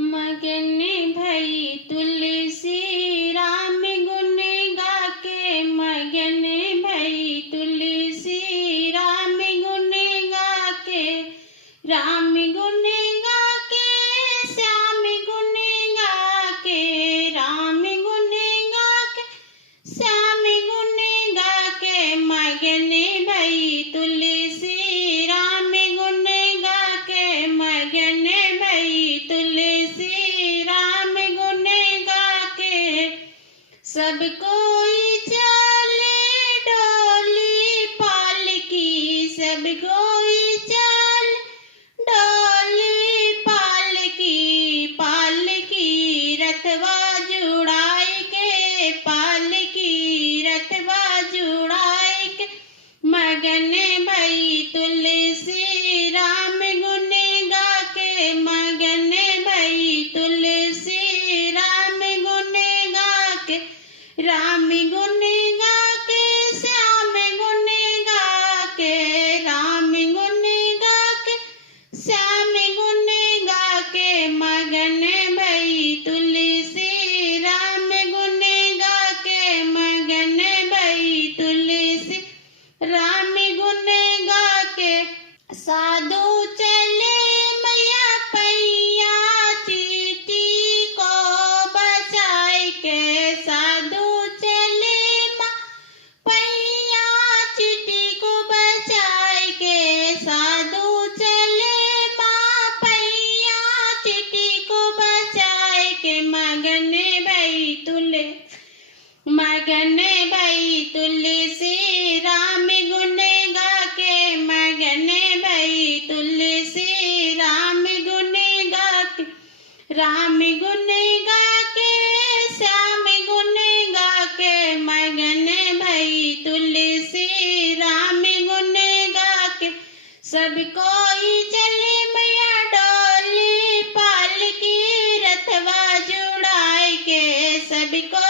मगन भई तुलसी राम गुण गा के, मगन भई तुलसी राम गुण गा के, राम गुण गा के, श्याम गुण गा के, राम गुण गा के, श्याम गुण गा के, मगन भई तुलसी राम गुण गा के, मगन भई तुलसी राम गुण गा के। सब कोई चले डोली पालकी, सब कोई चल डोली पालकी, पालकी रथवा जुड़ाई के, पालकी रथवा जुड़ाई के, मगन भई तुलसी राम गुण गा के, मगन भई तुलसी राम गुण गा के, राम गुण गा के, श्याम गुण गा के, राम गुण गा के, श्याम गुण गा के, मगन भई तुलसी राम गुण गा के, मगन भई तुलसी राम गुण गा के। साधु चले मैया पैया चींटी को बचाए के, साधु चले माँ पैया चींटी को बचाए के, साधु चले माँ पैया चींटी को बचाए के, मगन भई मगन भई तुलसी राम गुण गा के, मगन भई तुलसी राम गुण गा के, राम गुण गा के, श्याम गुण गा के, मगन भई तुलसी राम गुण गा के। सब कोई चले मैया डोली पालकी रथवा जुड़ाए के, सब को